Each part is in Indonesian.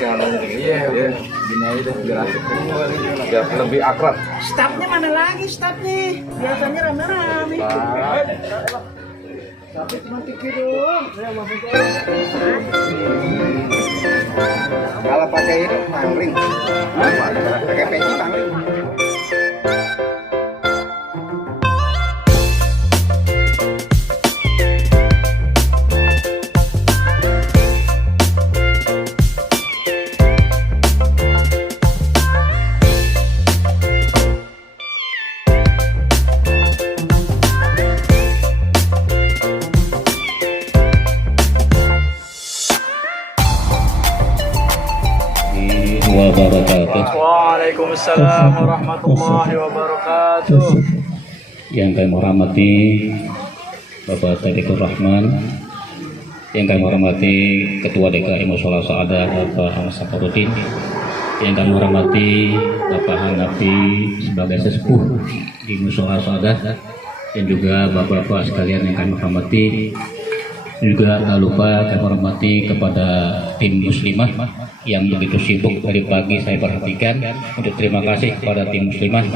Iya, gini aja deh biar asik. Biar lebih akrab. Stafnya mana lagi stafnya? Biasanya rame-rame. Tapi cuma pikir doang. Saya maksudnya. Kalau pakai ini pangling, pakai peci pangling. Wabarakatuh. Waalaikumsalam warahmatullahi wabarakatuh. Yang kami hormati Bapak Taufikur Rahman, yang kami hormati Ketua DKI Mushola Sa'adah Bapak Ahmad Safarudin, yang kami hormati Bapak Hanafi sebagai sesepuh di Mushola Sa'adah, dan juga bapak-bapak sekalian yang kami hormati. Juga tak lupa kami hormati kepada tim muslimah yang begitu sibuk dari pagi saya perhatikan. Untuk terima kasih kepada tim muslimah.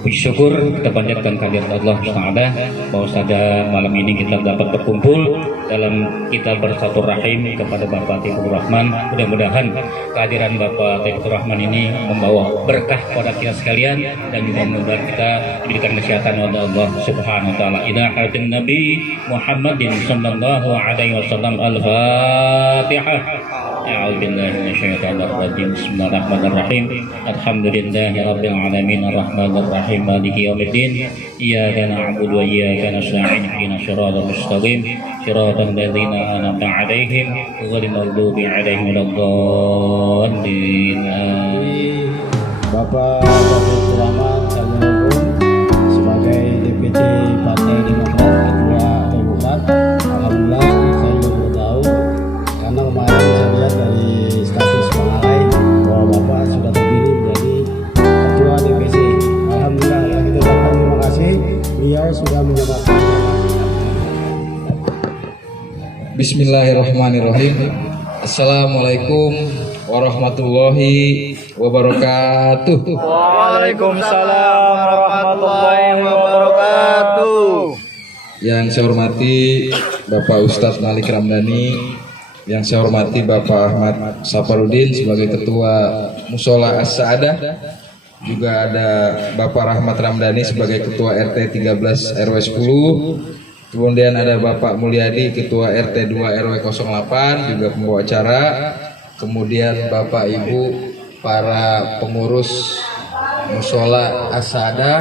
Puji syukur kita panjatkan kehadirat Allah Taala bahwa pada malam ini kita dapat berkumpul dalam kita bersatu rahim kepada Bapak Taufikur Rahman. Mudah-mudahan kehadiran Bapak Taufikur Rahman ini membawa berkah kepada kita sekalian, dan juga mudah kita diberikan kesehatan oleh Allah Subhanahu wa taala. Ila hadirin Nabi Muhammadin sallallahu alaihi wasallam. Al-Fatihah. A'udzubillahi minasyaitonir rajim. Bismillahirrahmanirrahim. Alhamdulillahirabbil alamin arrahmanir rahim maliki yaumiddin. Iyyaka na'budu wa iyyaka nasta'in. Ihdinas siratal mustaqim. Siratal ladzina an'amta 'alaihim ghairil maghdubi 'alaihim waladdallin. Bapak Taufikur Rahman Sajarudin sebagai DPC Partai Demokrat, Ketua Demokrat. Alhamdulillah saya baru tahu karena kemarin saya lihat dari status pengalai bahwa Bapak sudah terpilih menjadi Ketua DPC. Alhamdulillah kita ucapkan terima kasih, beliau sudah menyempatkan. Bismillahirrahmanirrahim. Assalamualaikum warahmatullahi wabarakatuh. Waalaikumsalam warahmatullahi wabarakatuh. Yang saya hormati Bapak Ustadz Malik Ramdhani, yang saya hormati Bapak Ahmad Safarudin sebagai Ketua Mushola As-Sa'adah, juga ada Bapak Rahmat Ramdhani sebagai Ketua RT 13 RW 10, kemudian ada Bapak Mulyadi Ketua RT 2 RW 08 juga pembawa acara, kemudian Bapak Ibu para pengurus Mushola As-Sa'adah,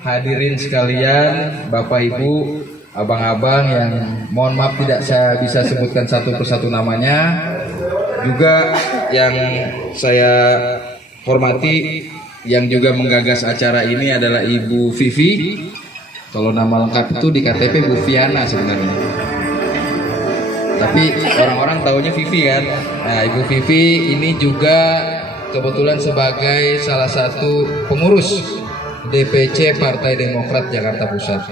hadirin sekalian, Bapak Ibu, abang-abang yang mohon maaf tidak saya bisa sebutkan satu persatu namanya, juga yang saya hormati yang juga menggagas acara ini adalah Ibu Vivi. Kalau nama lengkap itu di KTP Bu Viana sebenarnya, tapi orang-orang taunya Vivi kan. Nah, Ibu Vivi ini juga kebetulan sebagai salah satu pengurus DPC Partai Demokrat Jakarta Pusat,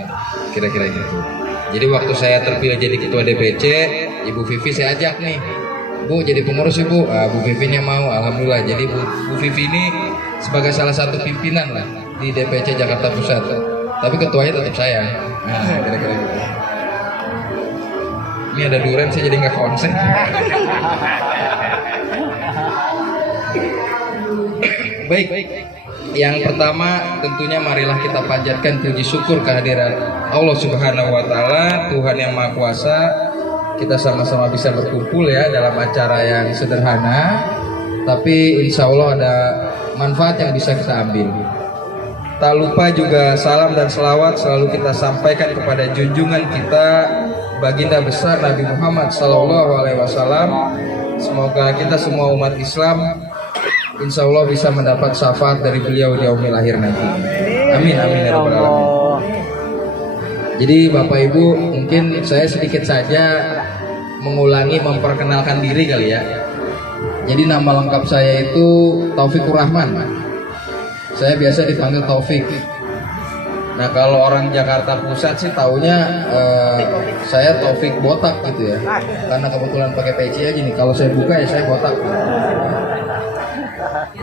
kira-kira gitu. Jadi waktu saya terpilih jadi Ketua DPC, Ibu Vivi saya ajak nih, Bu jadi pengurus Ibu. Bu Vivi-nya mau, alhamdulillah. Jadi Bu Vivi ini sebagai salah satu pimpinan lah di DPC Jakarta Pusat, tapi ketuanya tetap saya. Nah, kira-kira gitu. Ini ada duren, saya jadi nggak konsen. Baik, yang pertama tentunya marilah kita panjatkan puji syukur kehadiran Allah Subhanahu wa taala, Tuhan yang Maha Kuasa. Kita sama-sama bisa berkumpul ya dalam acara yang sederhana, tapi insya Allah ada manfaat yang bisa kita ambil. Tak lupa juga salam dan selawat selalu kita sampaikan kepada junjungan kita Baginda besar Nabi Muhammad SAW. Semoga kita semua umat Islam insya Allah bisa mendapat syafaat dari beliau di yaumil akhir nanti. Amin amin ya rabbal alamin. Jadi Bapak Ibu, mungkin saya sedikit saja mengulangi memperkenalkan diri kali ya. Jadi nama lengkap saya itu Taufikur Rahman. Saya biasa dipanggil Taufik. Nah kalau orang Jakarta Pusat sih taunya saya Taufik botak gitu ya. Karena kebetulan pakai peci aja nih. Kalau saya buka ya saya botak.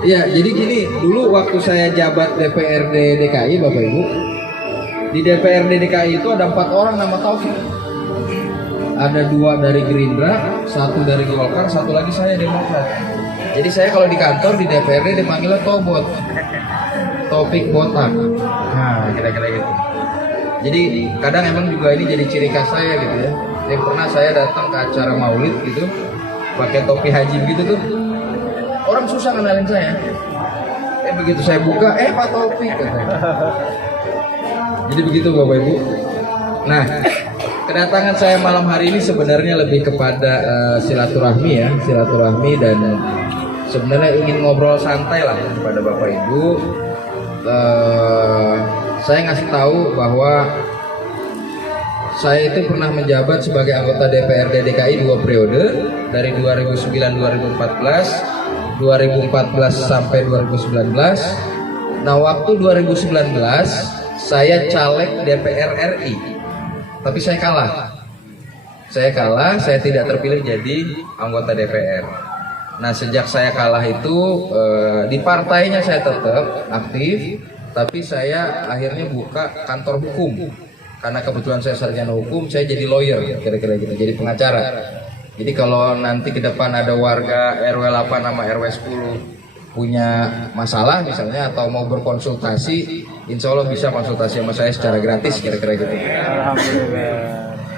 Iya, jadi gini, dulu waktu saya jabat DPRD DKI Bapak Ibu, di DPRD DKI itu ada 4 orang nama Taufik. Ada 2 dari Gerindra, 1 dari Golkar, 1 lagi saya Demokrat. Jadi saya kalau di kantor di DPRD dipanggilnya Tobot, Taufik botak. Nah, kira-kira gitu. Jadi kadang emang juga ini jadi ciri khas saya gitu ya. Yang pernah saya datang ke acara maulid gitu, pakai topi haji gitu tuh, orang susah kenalin saya. Begitu saya buka, Pak Taufik katanya. Jadi begitu Bapak Ibu. Nah, kedatangan saya malam hari ini sebenarnya lebih kepada silaturahmi ya, silaturahmi dan sebenarnya ingin ngobrol santai lah kepada Bapak Ibu. Saya ngasih tahu bahwa saya itu pernah menjabat sebagai anggota DPRD DKI 2 periode dari 2009-2014, 2014 sampai 2019. Nah, waktu 2019 saya caleg DPR RI, tapi saya kalah. Saya tidak terpilih jadi anggota DPR. Nah, sejak saya kalah itu di partainya saya tetap aktif, tapi saya akhirnya buka kantor hukum. Karena kebetulan saya sarjana hukum, saya jadi lawyer, kira-kira gitu, jadi pengacara. Jadi kalau nanti ke depan ada warga RW 8 sama RW 10 punya masalah misalnya atau mau berkonsultasi, insya Allah bisa konsultasi sama saya secara gratis, kira-kira gitu.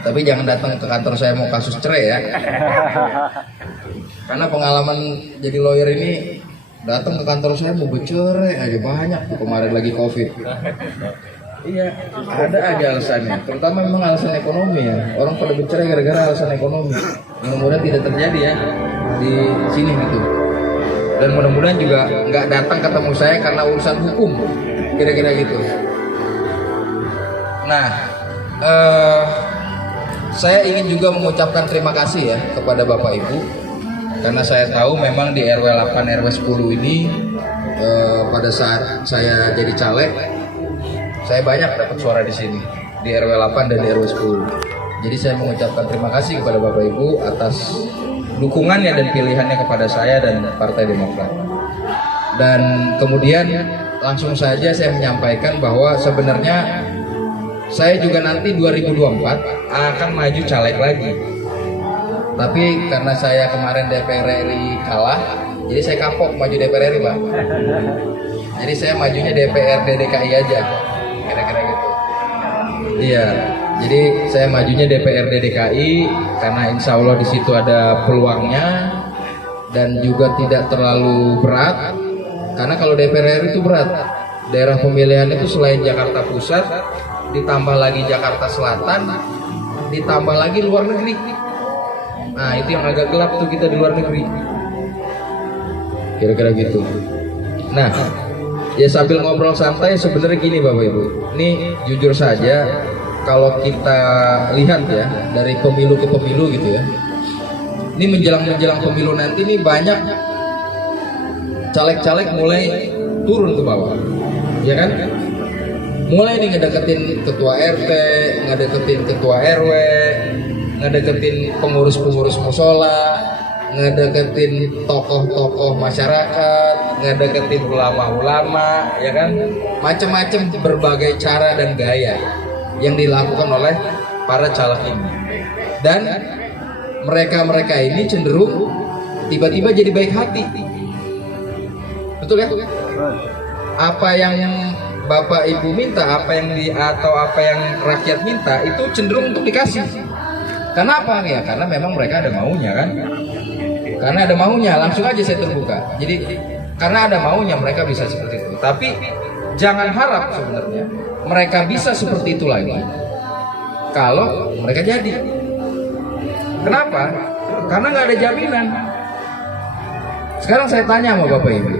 Tapi jangan datang ke kantor saya mau kasus cerai ya. Karena pengalaman jadi lawyer ini, datang ke kantor saya mau bercerai aja banyak tuh kemarin lagi COVID. Iya, ada aja alasannya. Terutama memang alasan ekonomi ya. Orang pada bercerai gara-gara alasan ekonomi. Mudah-mudahan tidak terjadi ya di sini gitu. Dan mudah-mudahan juga nggak datang ketemu saya karena urusan hukum, kira-kira gitu. Nah, saya ingin juga mengucapkan terima kasih ya kepada Bapak Ibu, karena saya tahu memang di RW 8 RW 10 ini pada saat saya jadi caleg, saya banyak dapat suara di sini di RW 8 dan di RW 10. Jadi saya mengucapkan terima kasih kepada Bapak Ibu atas dukungannya dan pilihannya kepada saya dan Partai Demokrat. Dan kemudian langsung saja saya menyampaikan bahwa sebenarnya saya juga nanti 2024 akan maju caleg lagi. Tapi karena saya kemarin DPR RI kalah, jadi saya kapok maju DPR RI, Pak. Jadi saya majunya DPRD DKI aja, kira-kira gitu. Iya, jadi saya majunya DPRD DKI karena insya Allah di situ ada peluangnya dan juga tidak terlalu berat. Karena kalau DPR RI itu berat, daerah pemilihan itu selain Jakarta Pusat, ditambah lagi Jakarta Selatan, ditambah lagi luar negeri. Nah, itu yang agak gelap tuh kita di luar negeri, kira-kira gitu. Nah, ya sambil ngobrol santai sebenarnya gini Bapak Ibu, ini jujur saja kalau kita lihat ya dari pemilu ke pemilu gitu ya, ini menjelang pemilu nanti ini banyak caleg-caleg mulai turun ke bawah, ya kan? Mulai nih ngedeketin ketua RT, ngedeketin ketua RW, ngedeketin pengurus-pengurus musola, ngedeketin tokoh-tokoh masyarakat, ngedeketin ulama-ulama, ya kan? Macam-macam berbagai cara dan gaya yang dilakukan oleh para caleg ini. Dan mereka-mereka ini cenderung tiba-tiba jadi baik hati. Betul ya? Apa yang Bapak Ibu minta, apa yang rakyat minta itu cenderung untuk dikasih. Kenapa ya? Karena memang mereka ada maunya kan. Karena ada maunya, langsung aja saya terbuka. Jadi karena ada maunya mereka bisa seperti itu. Tapi jangan harap sebenarnya mereka bisa seperti itu lagi kalau mereka jadi. Kenapa? Karena nggak ada jaminan. Sekarang saya tanya sama Bapak Ibu,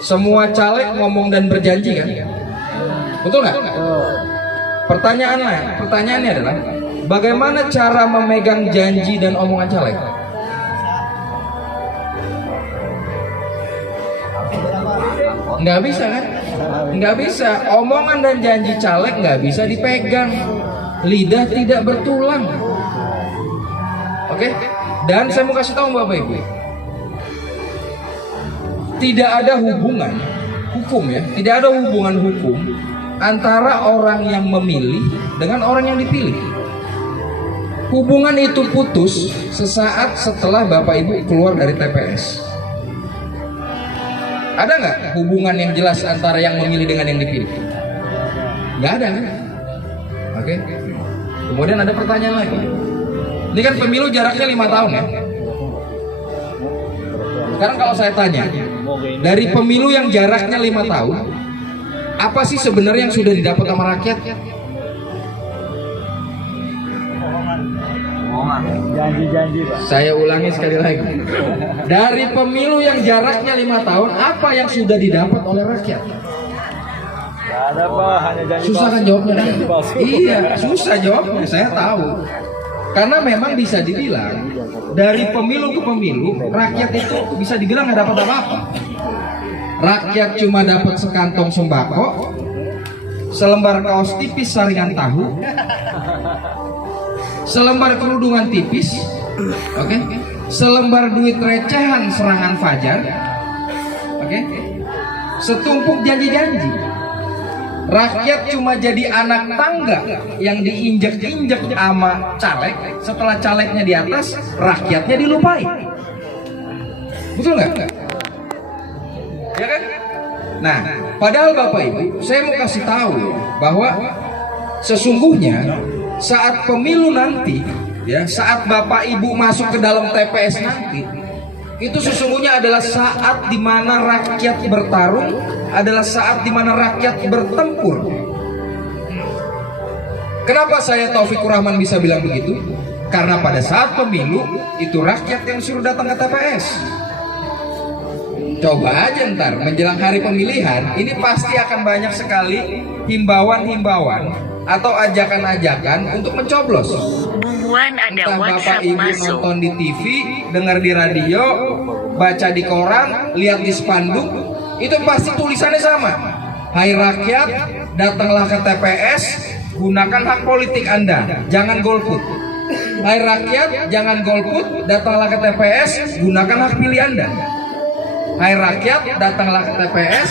semua caleg ngomong dan berjanji kan? Betul nggak? Pertanyaannya adalah bagaimana cara memegang janji dan omongan caleg? Nggak bisa kan? Nggak bisa. Omongan dan janji caleg nggak bisa dipegang. Lidah tidak bertulang. Oke? Dan saya mau kasih tahu Bapak Ibu, tidak ada hubungan hukum ya, tidak ada hubungan hukum antara orang yang memilih dengan orang yang dipilih. Hubungan itu putus sesaat setelah Bapak Ibu keluar dari TPS. Ada nggak hubungan yang jelas antara yang memilih dengan yang dipilih? Nggak ada kan? Oke. Kemudian ada pertanyaan lagi. Ini kan pemilu jaraknya 5 tahun ya. Sekarang kalau saya tanya, dari pemilu yang jaraknya 5 tahun, apa sih sebenarnya yang sudah didapat sama rakyat? Janji-janji, Pak. Saya ulangi sekali lagi. Dari pemilu yang jaraknya 5 tahun, apa yang sudah didapat oleh rakyat? Nggak ada, Pak, hanya janji Susah kan palsu. jawabnya kan? Janji palsu. Iya, susah jawabnya, saya tahu. Karena memang bisa dibilang dari pemilu ke pemilu rakyat itu bisa dibilang nggak dapat apa-apa. Rakyat cuma dapat sekantong sembako, selembar kaos tipis saringan tahu, selembar kerudungan tipis, oke, selembar duit recehan serangan fajar, oke, setumpuk janji-janji. Rakyat cuma jadi anak tangga yang diinjek-injek sama caleg. Setelah calegnya di atas, rakyatnya dilupai. Betul nggak? Ya kan? Nah, padahal Bapak Ibu, saya mau kasih tahu bahwa sesungguhnya saat pemilu nanti, ya, saat Bapak Ibu masuk ke dalam TPS nanti, itu sesungguhnya adalah saat di mana rakyat bertarung, adalah saat di mana rakyat bertempur. Kenapa saya Taufikur Rahman bisa bilang begitu? Karena pada saat pemilu itu rakyat yang suruh datang ke TPS. Coba aja ntar menjelang hari pemilihan, ini pasti akan banyak sekali himbauan-himbauan atau ajakan-ajakan untuk mencoblos. Entah Bapak Ibu nonton di TV, dengar di radio, baca di koran, lihat di spanduk, itu pasti tulisannya sama. Hai rakyat, datanglah ke TPS, gunakan hak politik Anda, jangan golput. Hai rakyat, jangan golput, datanglah ke TPS, gunakan hak pilih Anda. Hai rakyat, datanglah ke TPS,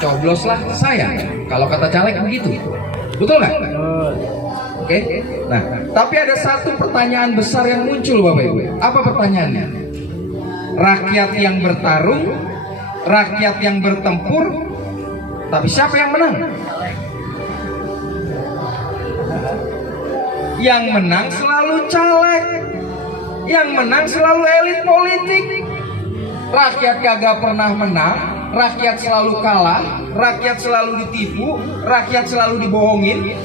cobloslah saya. Kalau kata caleg begitu. Betul nggak? Oke. Nah, tapi ada satu pertanyaan besar yang muncul Bapak Ibu. Apa pertanyaannya? Rakyat yang bertarung, rakyat yang bertempur, tapi siapa yang menang? Yang menang selalu caleg, yang menang selalu elit politik. Rakyat kagak pernah menang, rakyat selalu kalah, rakyat selalu ditipu, rakyat selalu dibohongin.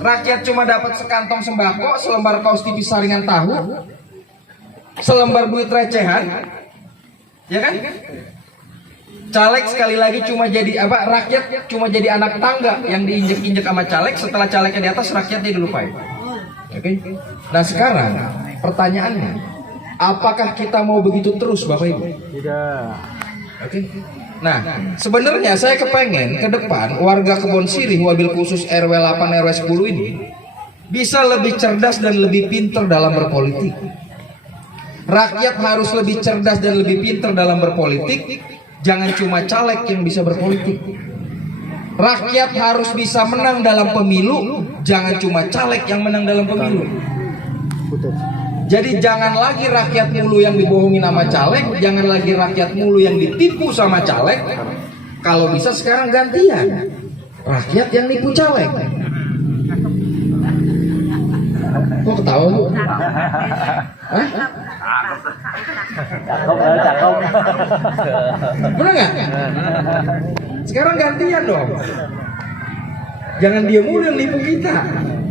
Rakyat cuma dapat sekantong sembako, selembar kaos tipis saringan tahu, selembar duit recehan, ya kan? Caleg sekali lagi cuma jadi apa? Rakyat cuma jadi anak tangga yang diinjek-injek sama caleg. Setelah calegnya di atas, rakyatnya dilupai. Oke? Nah sekarang pertanyaannya, apakah kita mau begitu terus, Bapak Ibu? Tidak. Oke. Nah, sebenarnya saya kepengen ke depan warga Kebon Sirih wabil khusus RW 8 RW 10 ini bisa lebih cerdas dan lebih pintar dalam berpolitik. Rakyat harus lebih cerdas dan lebih pintar dalam berpolitik. Jangan cuma caleg yang bisa berpolitik. Rakyat harus bisa menang dalam pemilu. Jangan cuma caleg yang menang dalam pemilu. Jadi jangan lagi rakyat mulu yang dibohongin sama caleg, jangan lagi rakyat mulu yang ditipu sama caleg. Kalau bisa sekarang gantian, rakyat yang nipu caleg. Kok ketawa Bu? Hah? Cakep. Bener nggak? Sekarang gantian dong. Jangan dia mulu yang nipu kita,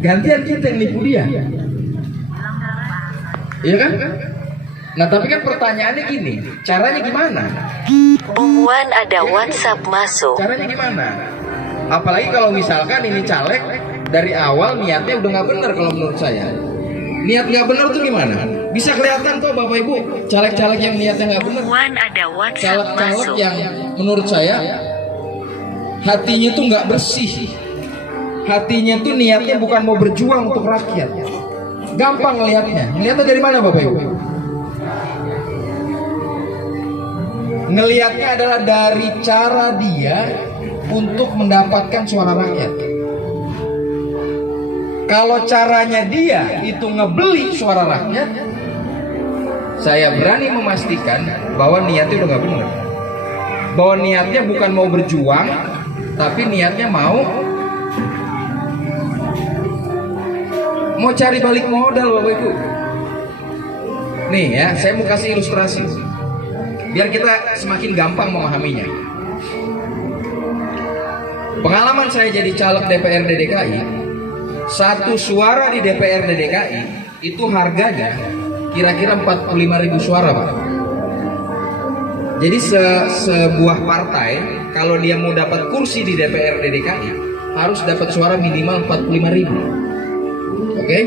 gantian kita yang nipu dia. Iya kan? Nah tapi kan pertanyaannya gini, caranya gimana? Bumuan ada WhatsApp masuk. Caranya gimana? Apalagi kalau misalkan ini caleg dari awal niatnya udah nggak benar kalau menurut saya. Niat nggak benar tuh gimana? Bisa kelihatan tuh Bapak Ibu, caleg-caleg yang niatnya nggak benar. Bumuan ada WhatsApp Caleg-caleg masuk. yang menurut saya hatinya tuh nggak bersih. Hatinya tuh niatnya bukan mau berjuang untuk rakyat. Gampang ngelihatnya. Ngelihatnya dari mana Bapak Ibu? Ngelihatnya adalah dari cara dia untuk mendapatkan suara rakyat. Kalau caranya dia itu ngebeli suara rakyat, saya berani memastikan bahwa niatnya udah nggak benar. Bahwa niatnya bukan mau berjuang, tapi niatnya mau cari balik modal Bapak Ibu. Nih ya, saya mau kasih ilustrasi biar kita semakin gampang memahaminya. Pengalaman saya jadi caleg DPRD DKI, satu suara di DPRD DKI itu harganya kira-kira 45.000 suara Pak. Jadi sebuah partai kalau dia mau dapat kursi di DPRD DKI harus dapat suara minimal 45.000. Oke?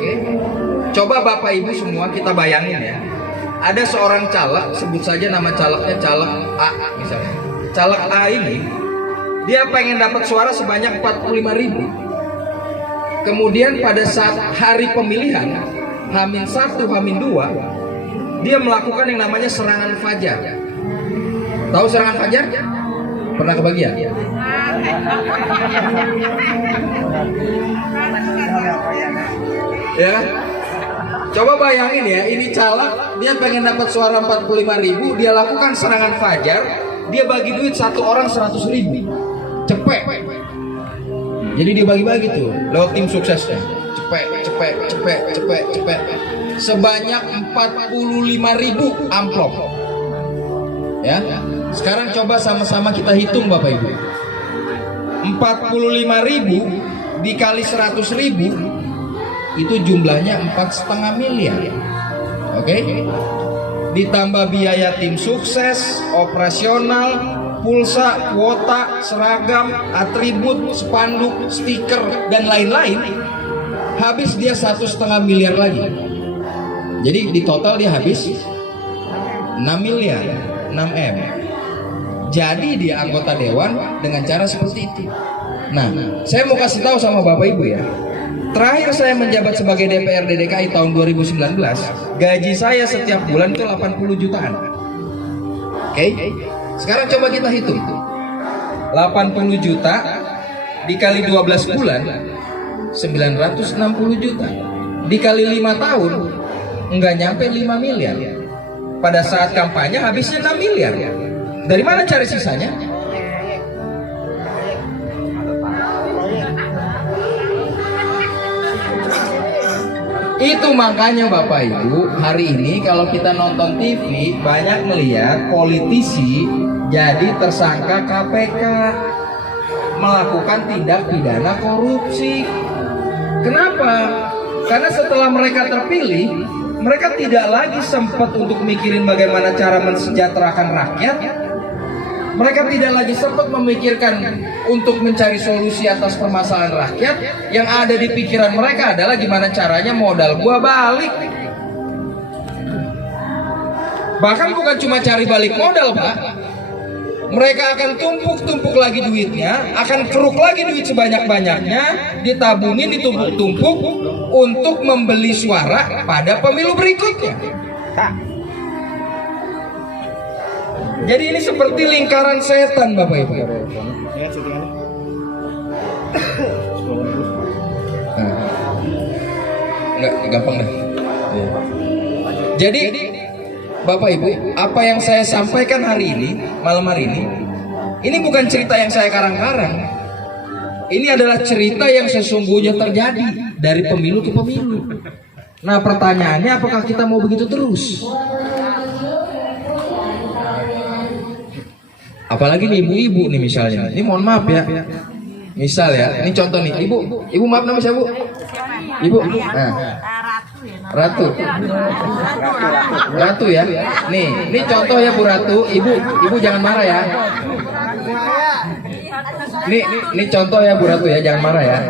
Coba Bapak Ibu semua kita bayangin ya. Ada seorang caleg, sebut saja nama calegnya caleg A misalnya. Caleg A ini dia pengen dapat suara sebanyak 45.000. Kemudian pada saat hari pemilihan H-1, H-2 dia melakukan yang namanya serangan fajar. Tahu serangan fajar? Pernah kebagian? Ya. Coba bayangin ya, ini caleg dia pengen dapat suara 45.000, dia lakukan serangan fajar, dia bagi duit satu orang 100.000. Cepet. Jadi dia bagi-bagi tuh lewat tim suksesnya. Cepet. Sebanyak 45.000 amplop. Ya. Sekarang coba sama-sama kita hitung Bapak Ibu. 45.000 dikali 100.000 itu jumlahnya 4,5 miliar. Oke? Ditambah biaya tim sukses, operasional, pulsa, kuota, seragam, atribut, spanduk, stiker dan lain-lain, habis dia 1,5 miliar lagi. Jadi di total dia habis 6 miliar, 6 M. Jadi dia anggota dewan dengan cara seperti itu. Nah, saya mau kasih tahu sama Bapak Ibu ya. Terakhir saya menjabat sebagai DPRD DKI tahun 2019, gaji saya setiap bulan itu 80 jutaan. Oke? Sekarang coba kita hitung. 80 juta dikali 12 bulan 960 juta. Dikali 5 tahun enggak nyampe 5 miliar. Pada saat kampanye habisnya 6 miliar. Dari mana cari sisanya? Itu makanya Bapak Ibu, hari ini kalau kita nonton TV banyak melihat politisi jadi tersangka KPK melakukan tindak pidana korupsi. Kenapa? Karena setelah mereka terpilih, mereka tidak lagi sempat untuk mikirin bagaimana cara mensejahterakan rakyat. Mereka tidak lagi sempat memikirkan untuk mencari solusi atas permasalahan rakyat. Yang ada di pikiran mereka adalah gimana caranya modal gua balik. Bahkan bukan cuma cari balik modal Pak, mereka akan tumpuk lagi duitnya, akan keruk lagi duit sebanyak-banyaknya, ditabungin, ditumpuk-tumpuk untuk membeli suara pada pemilu berikutnya. Jadi ini seperti lingkaran setan Bapak Ibu. Enggak gampang dah. Jadi Bapak Ibu, apa yang saya sampaikan hari ini, malam hari ini bukan cerita yang saya karang-karang. Ini adalah cerita yang sesungguhnya terjadi dari pemilu ke pemilu. Nah pertanyaannya, apakah kita mau begitu terus? Apalagi nih ibu-ibu nih misalnya. Ini mohon maaf ya. Misal ya, ini contoh nih. Ibu maaf nama siapa Bu? Ibu. Nah. Ratu ya. Nih, ini contoh ya Bu Ratu. Ibu jangan marah ya. Ini contoh ya Bu Ratu ya, jangan marah ya.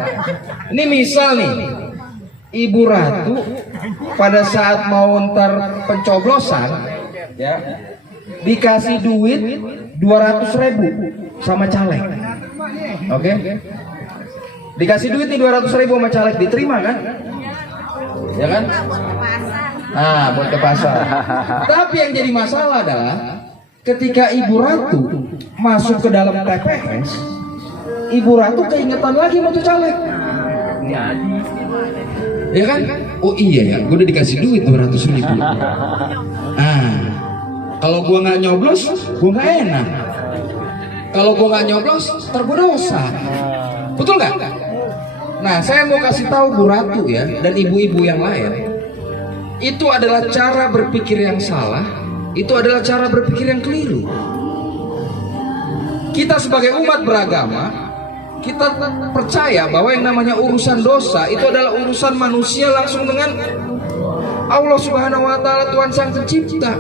Ini misal nih, Ibu Ratu pada saat mau ntar pencoblosan ya, dikasih duit 200.000 sama caleg. Oke. Dikasih duit nih 200.000 sama caleg, diterima kan? Ya kan? Nah, buat ke pasar. Tapi yang jadi masalah adalah ketika Ibu Ratu masuk ke dalam TPS, Ibu Ratu keingetan lagi sama tuh caleg. Ya kan? Oh iya ya, gue udah dikasih duit 200.000. Kalau gue nggak nyoblos, gue nggak enak. Kalau gue nggak nyoblos, ntar gue dosa. Betul nggak? Nah, saya mau kasih tahu Bu Ratu ya, dan ibu-ibu yang lain, itu adalah cara berpikir yang salah, itu adalah cara berpikir yang keliru. Kita sebagai umat beragama, kita percaya bahwa yang namanya urusan dosa itu adalah urusan manusia langsung dengan Allah Subhanahu wa Ta'ala, Tuhan Sang Pencipta,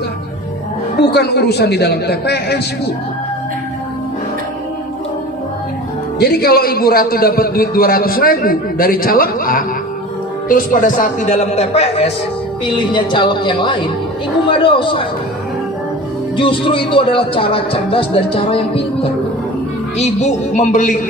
bukan urusan di dalam TPS, Bu. Jadi kalau Ibu Ratu dapat duit 200.000 dari caleg A, terus pada saat di dalam TPS pilihnya caleg yang lain, Ibu nggak dosa. Justru itu adalah cara cerdas dan cara yang pintar. Ibu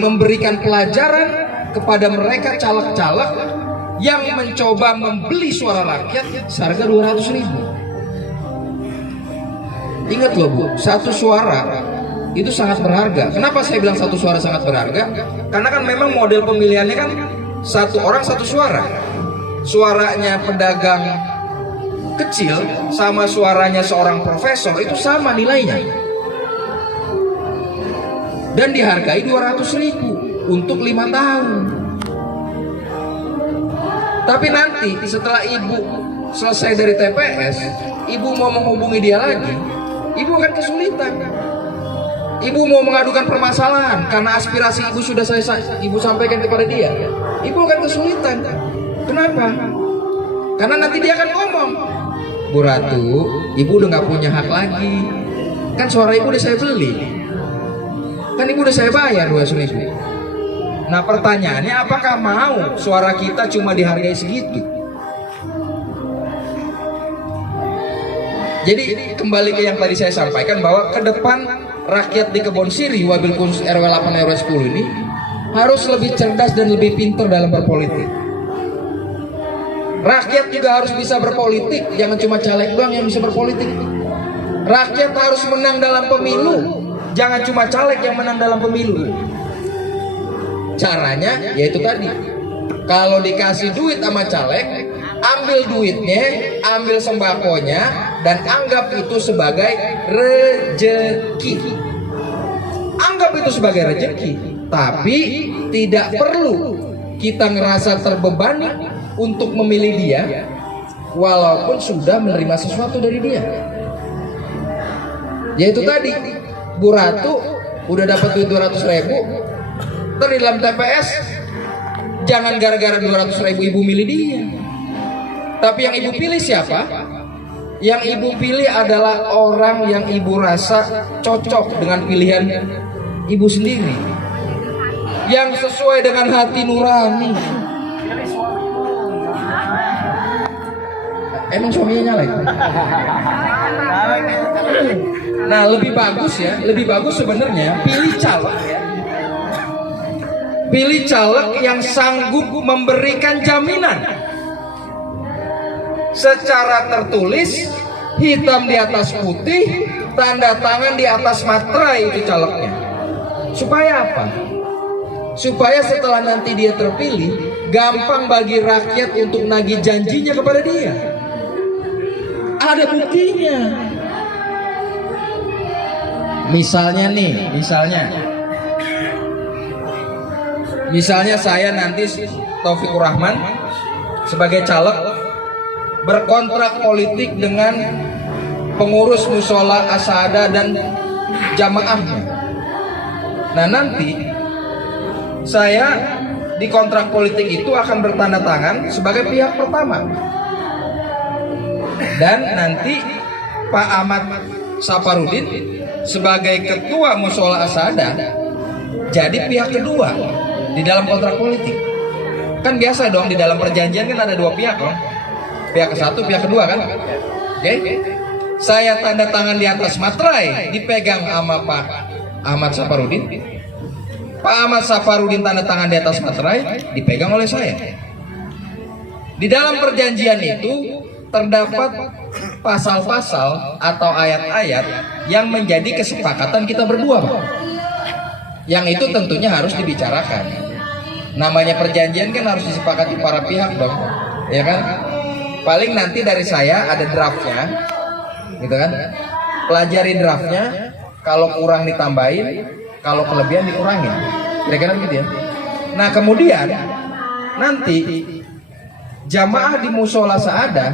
memberikan pelajaran kepada mereka caleg-caleg yang mencoba membeli suara rakyat seharga 200.000. Ingat loh Bu, satu suara itu sangat berharga. Kenapa saya bilang satu suara sangat berharga? Karena kan memang model pemilihannya kan satu orang satu suara. Suaranya pedagang kecil sama suaranya seorang profesor itu sama nilainya. Dan dihargai 200.000 untuk 5 tahun. Tapi nanti setelah Ibu selesai dari TPS, Ibu mau menghubungi dia lagi, Ibu akan kesulitan. Ibu mau mengadukan permasalahan karena aspirasi Ibu sudah Ibu sampaikan kepada dia, Ibu akan kesulitan. Kenapa? Karena nanti dia akan ngomong, Bu Ratu, Ibu udah gak punya hak lagi. Kan suara Ibu udah saya beli, kan Ibu udah saya bayar 200.000. Nah pertanyaannya, apakah mau suara kita cuma dihargai segitu? Jadi kembali ke yang tadi saya sampaikan, bahwa ke depan rakyat di Kebon Siri, wabil khusus RW 8 RW 10 ini harus lebih cerdas dan lebih pintar dalam berpolitik. Rakyat juga harus bisa berpolitik, jangan cuma caleg doang yang bisa berpolitik. Rakyat harus menang dalam pemilu, jangan cuma caleg yang menang dalam pemilu. Caranya yaitu tadi, kalau dikasih duit sama caleg, ambil duitnya, ambil sembakonya, dan anggap itu sebagai rezeki. Anggap itu sebagai rezeki, tapi tidak perlu kita ngerasa terbebani untuk memilih dia, walaupun sudah menerima sesuatu dari dia. Yaitu tadi, Bu Ratu udah dapat duit 200.000, terus di dalam TPS, jangan gara-gara 200.000 Ibu milih dia. Tapi yang Ibu pilih siapa? Yang Ibu pilih adalah orang yang Ibu rasa cocok dengan pilihan Ibu sendiri, yang sesuai dengan hati nurani. Emang suaminya nyalek? Nah lebih bagus ya, lebih bagus sebenarnya pilih caleg ya. Pilih caleg yang sanggup memberikan jaminan secara tertulis, hitam di atas putih, tanda tangan di atas materai itu calegnya. Supaya apa? Supaya setelah nanti dia terpilih, gampang bagi rakyat untuk nagih janjinya kepada dia. Ada buktinya. Misalnya nih, misalnya saya nanti Taufikur Rahman sebagai caleg berkontrak politik dengan pengurus musola Asada dan jamaahnya. Nah nanti saya di kontrak politik itu akan bertanda tangan sebagai pihak pertama, dan nanti Pak Ahmad Saparudin sebagai ketua musola Asada jadi pihak kedua di dalam kontrak politik. Kan biasa dong, di dalam perjanjian kan ada dua pihak dong, pihak ke satu, pihak kedua kan. Oke? Saya tanda tangan di atas materai, dipegang sama Pak Ahmad Saparudin. Pak Ahmad Safarudin tanda tangan di atas materai dipegang oleh saya. Di dalam perjanjian itu terdapat pasal-pasal atau ayat-ayat yang menjadi kesepakatan kita berdua, Pak. Yang itu tentunya harus dibicarakan. Namanya perjanjian kan harus disepakati para pihak dong, ya kan? Paling nanti dari saya ada draftnya, gitu kan? Pelajari draftnya, kalau kurang ditambahin, kalau kelebihan dikurangin, kira-kira begitu ya. Nah kemudian nanti jamaah di musola Sa'adah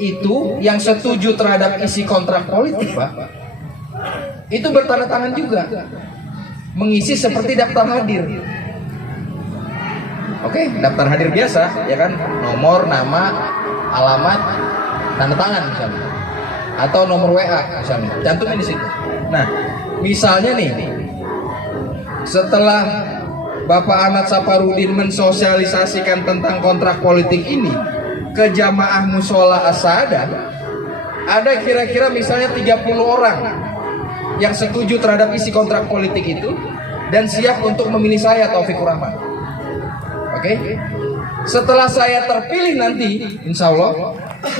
itu yang setuju terhadap isi kontrak politik, Pak, itu bertanda tangan juga, mengisi seperti daftar hadir. Oke, daftar hadir biasa, ya kan? Nomor, nama, alamat, tanda tangan misalnya, atau nomor WA misalnya, cantumnya di situ. Nah, misalnya nih, setelah Bapak Ahmad Safarudin mensosialisasikan tentang kontrak politik ini ke jamaah musola As-Sa'adah, ada kira-kira misalnya 30 orang yang setuju terhadap isi kontrak politik itu dan siap untuk memilih saya, Taufikur Rahman. Oke, setelah saya terpilih nanti, insya Allah,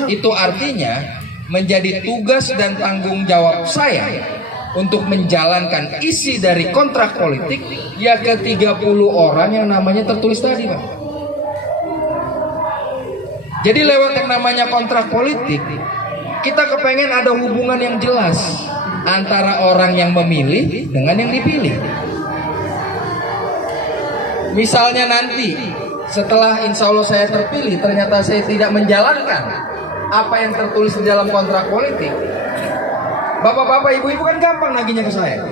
itu artinya menjadi tugas dan tanggung jawab saya untuk menjalankan isi dari kontrak politik ya ke 30 orang yang namanya tertulis tadi, Pak. Jadi lewat yang namanya kontrak politik, kita kepengen ada hubungan yang jelas antara orang yang memilih dengan yang dipilih. Misalnya nanti setelah insya Allah saya terpilih, ternyata saya tidak menjalankan apa yang tertulis di dalam kontrak politik, bapak-bapak, ibu-ibu kan gampang naginya ke saya.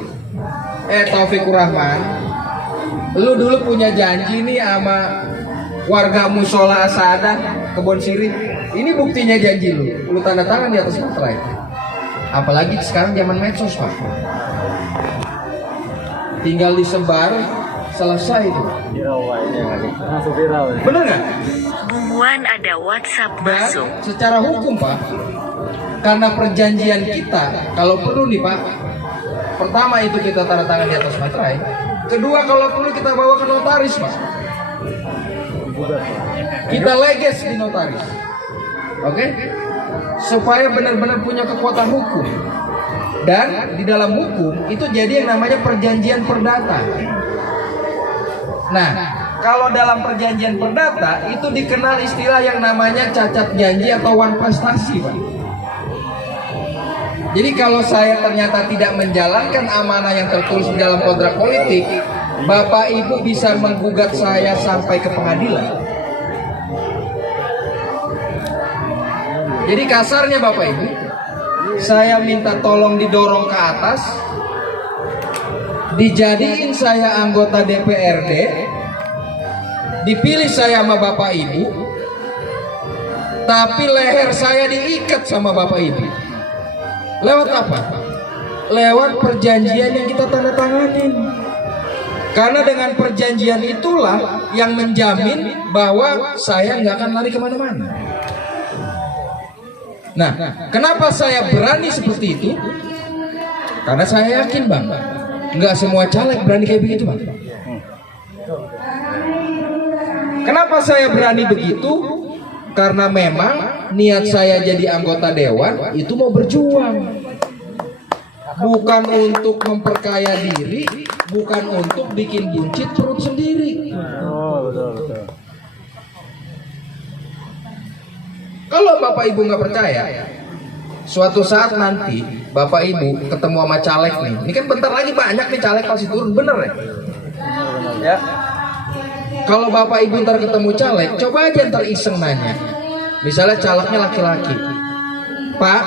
Taufikur Rahman, lu dulu punya janji nih sama warga musola As-Sa'adah Kebon Sirih. Ini buktinya janji lu tanda tangan di atas materai. Apalagi sekarang zaman medsos, Pak. Tinggal disebar, selesai itu. Bener nggak? Pengumuman ada WhatsApp Dan masuk. secara hukum, Pak, karena perjanjian kita, kalau perlu nih, Pak, pertama itu kita tanda tangan di atas materai. Kedua, kalau perlu kita bawa ke notaris, Pak. Kita leges di notaris, oke? Supaya benar-benar punya kekuatan hukum. Dan di dalam hukum itu jadi yang namanya perjanjian perdata. Nah, kalau dalam perjanjian perdata itu dikenal istilah yang namanya cacat janji atau wan prestasi, Pak. Jadi kalau saya ternyata tidak menjalankan amanah yang tertulis di dalam kontrak politik, Bapak Ibu bisa menggugat saya sampai ke pengadilan. Jadi kasarnya Bapak Ibu, saya minta tolong didorong ke atas, dijadiin saya anggota DPRD, dipilih saya sama Bapak Ibu, tapi leher saya diikat sama Bapak Ibu. Lewat apa? Lewat perjanjian yang kita tanda tanganin. Karena dengan perjanjian itulah yang menjamin bahwa saya nggak akan lari kemana-mana. Nah, kenapa saya berani seperti itu? Karena saya yakin, Bang, nggak semua caleg berani kayak begitu, Bang. Kenapa saya berani begitu? Karena memang niat saya jadi anggota dewan itu mau berjuang, bukan untuk memperkaya diri, bukan untuk bikin buncit perut sendiri. Kalau Bapak Ibu nggak percaya, suatu saat nanti Bapak Ibu ketemu sama caleg nih. Ini kan bentar lagi banyak nih caleg pasti turun, bener ya? Ya. Kalau Bapak Ibu ntar ketemu caleg, coba aja ntar iseng nanya. Misalnya calegnya laki-laki, Pak,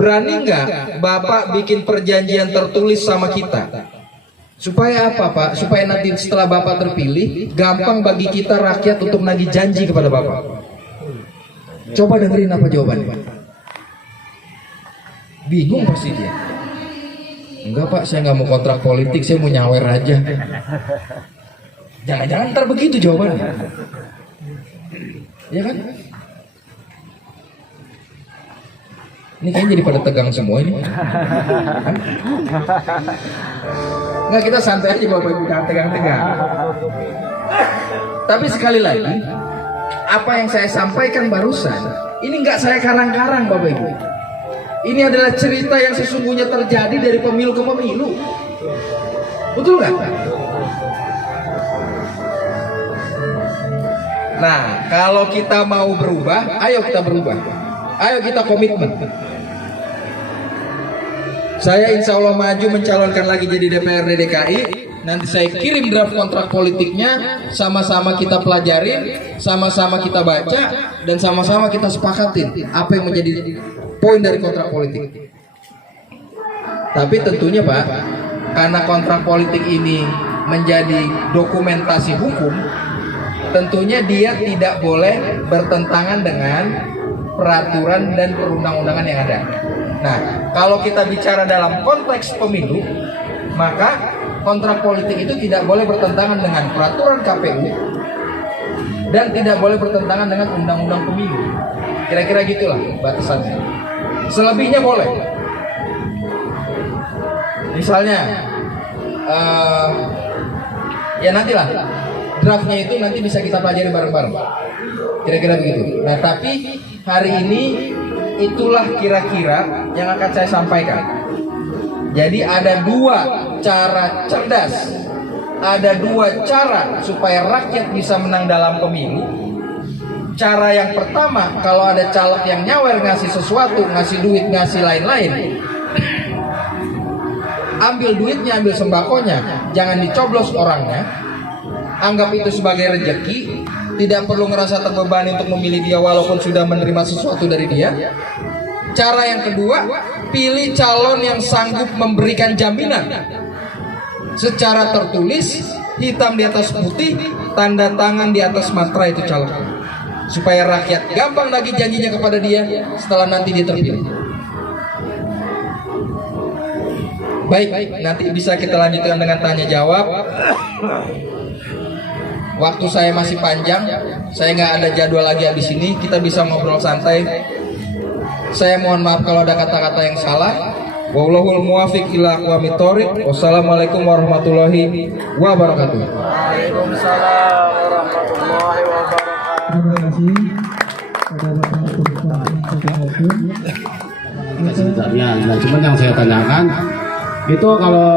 berani nggak Bapak bikin perjanjian tertulis sama kita? Supaya apa, Pak? Supaya nanti setelah Bapak terpilih, gampang bagi kita rakyat untuk nagih janji kepada Bapak. Coba dengerin apa jawabannya. Bingung pasti dia. Enggak, Pak, saya nggak mau kontrak politik, saya mau nyawer aja. Jangan-jangan ntar begitu jawabannya. Ya kan? Ini kayaknya jadi pada tegang semua ini. Nggak, kita santai aja Bapak Ibu, jangan tegang-tegang. Tapi sekali lagi, apa yang saya sampaikan barusan, ini nggak saya karang-karang Bapak Ibu. Ini adalah cerita yang sesungguhnya terjadi dari pemilu ke pemilu. Betul nggak? Nah, kalau kita mau berubah, ayo kita berubah. Ayo kita komitmen. Saya insya Allah maju mencalonkan lagi jadi DPRD DKI. Nanti saya kirim draft kontrak politiknya, sama-sama kita pelajarin, sama-sama kita baca, dan sama-sama kita sepakatin apa yang menjadi poin dari kontrak politik. Tapi tentunya Pak, karena kontrak politik ini menjadi dokumentasi hukum, tentunya dia tidak boleh bertentangan dengan peraturan dan perundang-undangan yang ada. Nah, kalau kita bicara dalam konteks pemilu, maka kontrak politik itu tidak boleh bertentangan dengan peraturan KPU dan tidak boleh bertentangan dengan undang-undang pemilu. Kira-kira gitulah batasannya. Selebihnya boleh. Misalnya, ya nantilah draftnya itu nanti bisa kita pelajari bareng-bareng. Kira-kira begitu. Nah, tapi hari ini itulah kira-kira yang akan saya sampaikan. Jadi ada dua cara cerdas, ada dua cara supaya rakyat bisa menang dalam pemilu. Cara yang pertama, kalau ada caleg yang nyawer ngasih sesuatu, ngasih duit, ngasih lain-lain, ambil duitnya, ambil sembakonya, jangan dicoblos orangnya. Anggap itu sebagai rejeki, tidak perlu ngerasa terbebani untuk memilih dia walaupun sudah menerima sesuatu dari dia. Cara yang kedua, pilih calon yang sanggup memberikan jaminan secara tertulis, hitam di atas putih, tanda tangan di atas mantra itu calon, supaya rakyat gampang lagi janjinya kepada dia setelah nanti dia terpilih. Baik, nanti bisa kita lanjutkan dengan tanya jawab. Waktu saya masih panjang, saya nggak ada jadwal lagi habis ini. Kita bisa ngobrol santai. Saya mohon maaf kalau ada kata-kata yang salah. Wallahul muwaffiq ila aqwamit thoriq. Wassalamualaikum warahmatullahi wabarakatuh. Waalaikumsalam warahmatullahi wabarakatuh. Terima kasih kepada Bapak Ustaz. Nah, cuman yang saya tanyakan itu kalau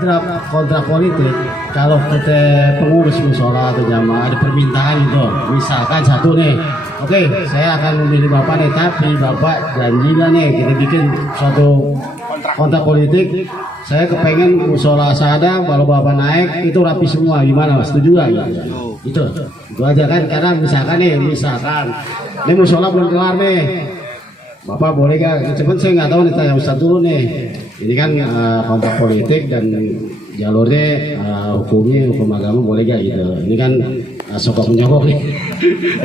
draft kontrak politik, kalau kita pengurus musola atau jamaah ada permintaan itu, misalkan satu nih, oke, saya akan memilih Bapak nih, tapi Bapak janji nggak nih kita bikin suatu kontrak politik, saya kepengen musola Asada kalau Bapak naik itu rapi semua, gimana? Setuju nggak? Itu aja kan, karena misalkan ini musola belum kelar nih, Bapak boleh gak? Cuman saya nggak tahu nih, tanya Ustaz dulu nih. Ini kan kontrak politik dan jalurnya hukum agama boleh gak gitu. Ini kan sokok menyogok nih.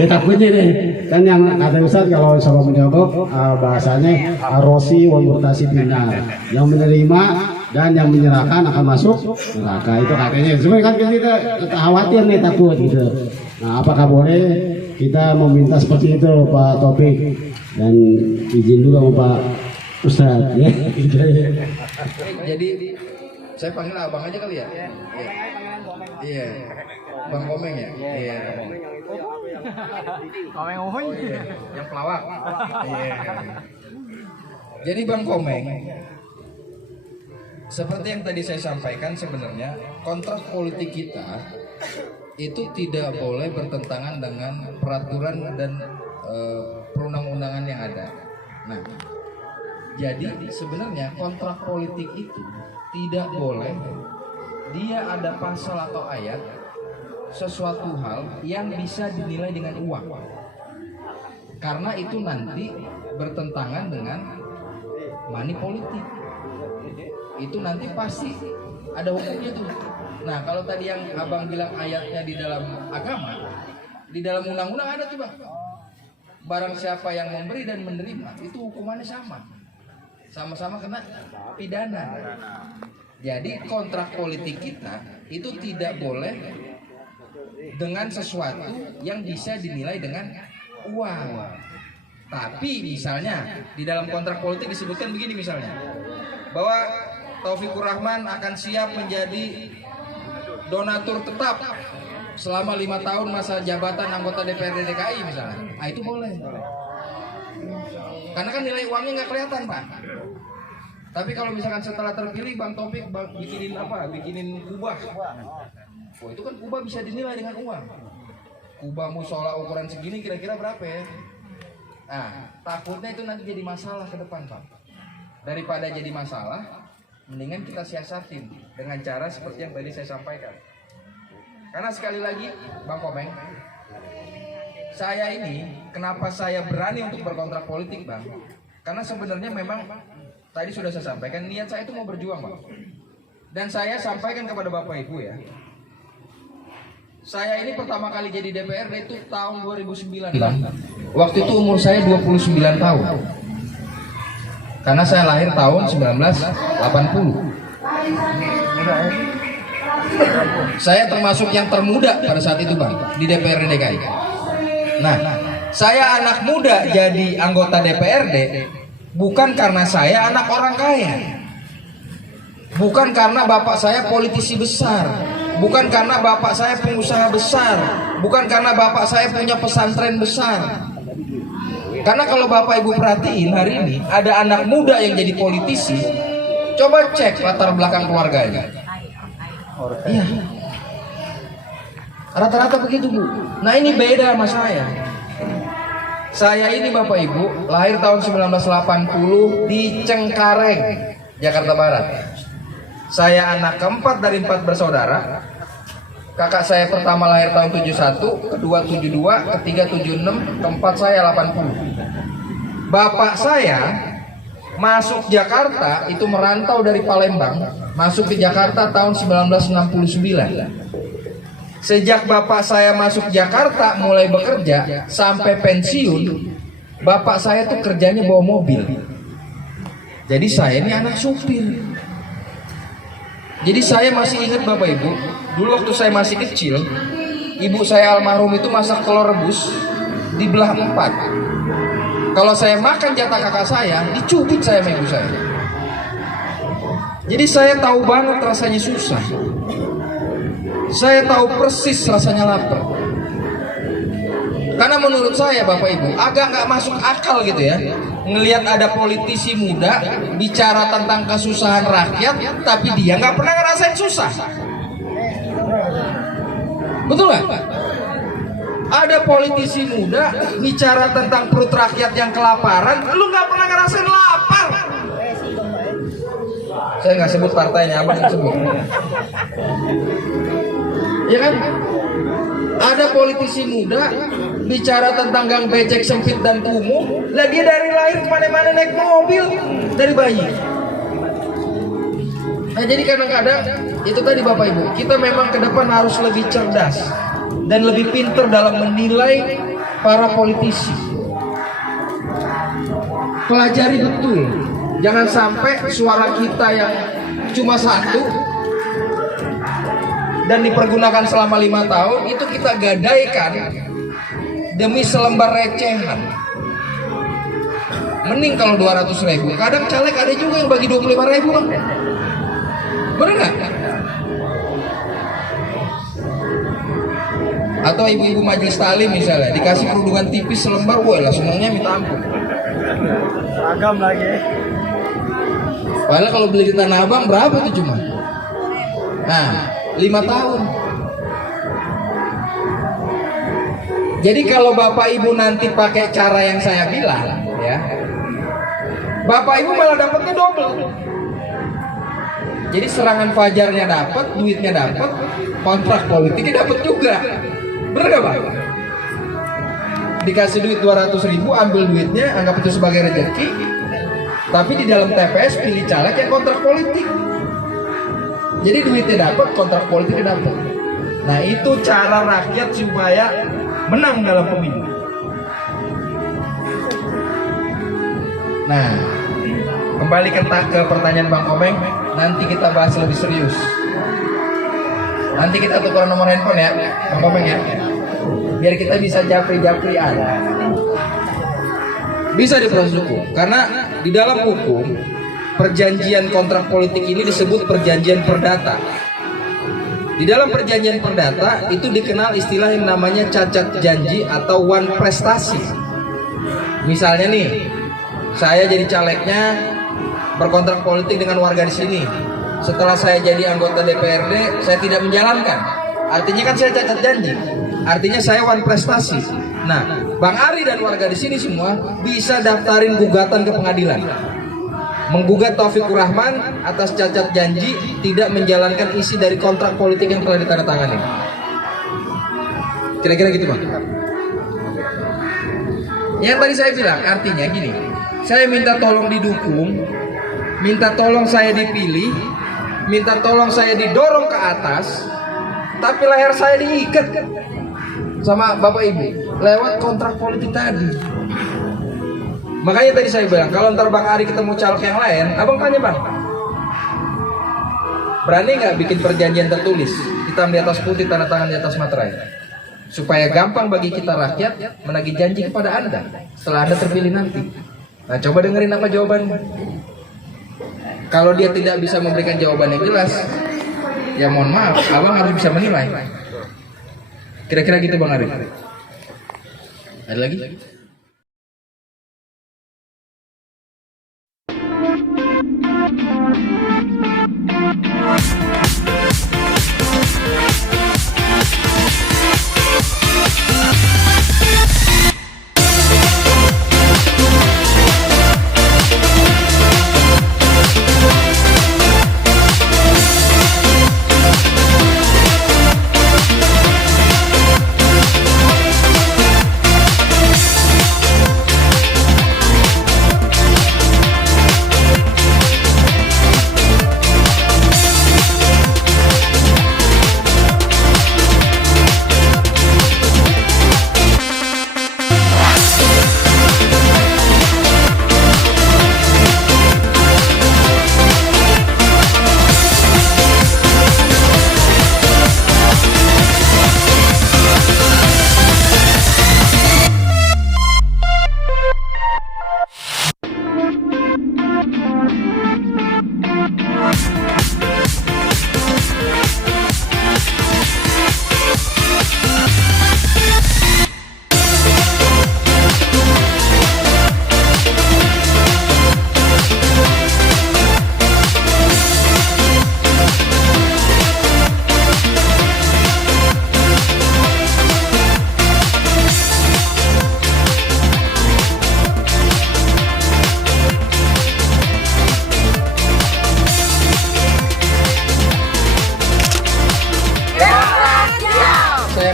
Takutnya nih kan yang kata Ustaz kalau sokok menyogok bahasanya rosi wa murtasi bina. Yang menerima dan yang menyerahkan akan masuk neraka, itu katanya. Sebenarnya kan kita khawatir nih, takut gitu. Nah, apakah boleh kita meminta seperti itu Pak Taufik? Dan izin dulu sama Pak Ustadz ya. Jadi saya panggil abang aja kali ya. Iya. Bang Komeng ya. Iya. Komeng Uhuy. Yang pelawak. Iya. Jadi Bang Komeng, seperti yang tadi saya sampaikan, sebenarnya kontrak politik kita itu tidak boleh bertentangan dengan peraturan dan perundang-undangan yang ada. Nah, jadi sebenarnya kontrak politik itu tidak boleh dia ada pasal atau ayat sesuatu hal yang bisa dinilai dengan uang, karena itu nanti bertentangan dengan money politik. Itu nanti pasti ada hukumnya tuh. Nah, kalau tadi yang abang bilang ayatnya di dalam agama, di dalam undang-undang ada tuh Bang. Barang siapa yang memberi dan menerima itu hukumannya sama-sama kena pidana. Jadi kontrak politik kita itu tidak boleh dengan sesuatu yang bisa dinilai dengan uang, Tapi misalnya di dalam kontrak politik disebutkan begini misalnya, bahwa Taufikur Rahman akan siap menjadi donatur tetap selama 5 tahun masa jabatan anggota DPRD DKI misalnya. Nah itu boleh. Karena kan nilai uangnya nggak kelihatan Pak. Tapi kalau misalkan setelah terpilih Bang Taufik bikinin apa? Bikinin kubah. Oh itu kan kubah bisa dinilai dengan uang. Kubah musola ukuran segini kira-kira berapa ya? Nah, takutnya itu nanti jadi masalah ke depan Pak. Daripada jadi masalah, mendingan kita siasatin dengan cara seperti yang tadi saya sampaikan. Karena sekali lagi, Bang Komeng, saya ini kenapa saya berani untuk berkontrak politik, Bang? Karena sebenarnya memang tadi sudah saya sampaikan, niat saya itu mau berjuang, Bang. Dan saya sampaikan kepada Bapak Ibu ya, saya ini pertama kali jadi DPRD itu tahun 2009, Bang. Waktu itu umur saya 29 tahun. Karena saya lahir tahun 1980. Saya termasuk yang termuda pada saat itu Bang di DPRD DKI. Nah, saya anak muda jadi anggota DPRD bukan karena saya anak orang kaya, bukan karena bapak saya politisi besar, bukan karena bapak saya pengusaha besar, bukan karena bapak saya punya pesantren besar. Karena kalau Bapak Ibu perhatiin hari ini ada anak muda yang jadi politisi, coba cek latar belakang keluarganya. Iya. Rata-rata begitu Bu. Nah ini beda sama saya. Saya ini Bapak Ibu lahir tahun 1980 di Cengkareng, Jakarta Barat. Saya anak keempat dari 4 bersaudara. Kakak saya pertama lahir tahun 71, kedua 72, ketiga 76, keempat saya 80. Bapak saya masuk Jakarta itu merantau dari Palembang, masuk ke Jakarta tahun 1969. Sejak bapak saya masuk Jakarta mulai bekerja sampai pensiun, bapak saya tuh kerjanya bawa mobil. Jadi saya ini anak supir. Jadi saya masih ingat Bapak Ibu, dulu waktu saya masih kecil, ibu saya almarhum itu masak telur rebus dibelah 4. Kalau saya makan jatah kakak saya, dicubit saya sama ibu saya. Jadi saya tahu banget rasanya susah. Saya tahu persis rasanya lapar. Karena menurut saya Bapak Ibu agak nggak masuk akal gitu ya, ngelihat ada politisi muda bicara tentang kesusahan rakyat, tapi dia nggak pernah ngerasain susah. Betul nggak? Ada politisi muda bicara tentang perut rakyat yang kelaparan, lu nggak pernah ngerasain lapar. Saya nggak sebut partainya, apa yang sebut? Ya kan? Ada politisi muda bicara tentang gang becek sempit dan kumuh, lah dia dari lahir kemana-mana naik mobil dari bayi. Nah jadi kadang-kadang itu tadi Bapak Ibu, kita memang ke depan harus lebih cerdas dan lebih pintar dalam menilai para politisi. Pelajari betul, jangan sampai suara kita yang cuma satu dan dipergunakan selama 5 tahun itu kita gadaikan demi selembar recehan. Mending kalau 200.000. Kadang caleg ada juga yang bagi 25.000 Bang. Bener gak? Atau ibu-ibu majelis taklim misalnya dikasih kerudungan tipis selembar, wah lah semuanya minta ampun. Agam lagi. Padahal kalau beli di Tanah Abang berapa tuh cuma? Nah 5 tahun. Jadi kalau Bapak Ibu nanti pakai cara yang saya bilang ya, Bapak Ibu malah dapatnya double. Jadi serangan fajarnya dapat, duitnya dapat, kontrak politiknya dapat juga. Bener gak Pak? Dikasih duit 200.000, ambil duitnya, anggap itu sebagai rezeki. Tapi di dalam TPS pilih caleg yang kontrak politik. Jadi duitnya dapat, kontrak politiknya dapat. Nah itu cara rakyat supaya menang dalam pemilu. Nah kembali ke pertanyaan Bang Komeng, nanti kita bahas lebih serius. Nanti kita tukar nomor handphone ya Bang Komeng ya, biar kita bisa japri-japrian. Bisa diproses hukum. Karena di dalam hukum perjanjian kontrak politik ini disebut perjanjian perdata. Di dalam perjanjian perdata itu dikenal istilah yang namanya cacat janji atau wan prestasi. Misalnya nih, saya jadi calegnya berkontrak politik dengan warga di sini. Setelah saya jadi anggota DPRD, saya tidak menjalankan. Artinya kan saya cacat janji. Artinya saya wan prestasi. Nah, Bang Ari dan warga di sini semua bisa daftarin gugatan ke pengadilan. Menggugat Taufikur Rahman atas cacat janji tidak menjalankan isi dari kontrak politik yang telah ditandatangani. Kira-kira gitu, Bang. Yang tadi saya bilang artinya gini, saya minta tolong didukung, minta tolong saya dipilih, minta tolong saya didorong ke atas, tapi leher saya diikat sama Bapak Ibu lewat kontrak politik tadi. Makanya tadi saya bilang, kalau ntar Bang Ari ketemu caleg yang lain, abang tanya, Bang, berani nggak bikin perjanjian tertulis, hitam di atas putih, tanda tangan di atas materai, supaya gampang bagi kita rakyat menagih janji kepada Anda setelah Anda terpilih nanti. Nah, coba dengerin apa jawabannya. Kalau dia tidak bisa memberikan jawaban yang jelas, ya mohon maaf, abang harus bisa menilai. Kira-kira gitu, Bang Ari. Ada lagi?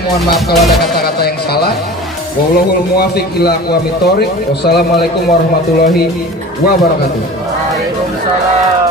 Mohon maaf kalau ada kata-kata yang salah. Wallahul muwaffiq ila aqwamit thoriq. Wassalamualaikum warahmatullahi wabarakatuh. Waalaikumsalam.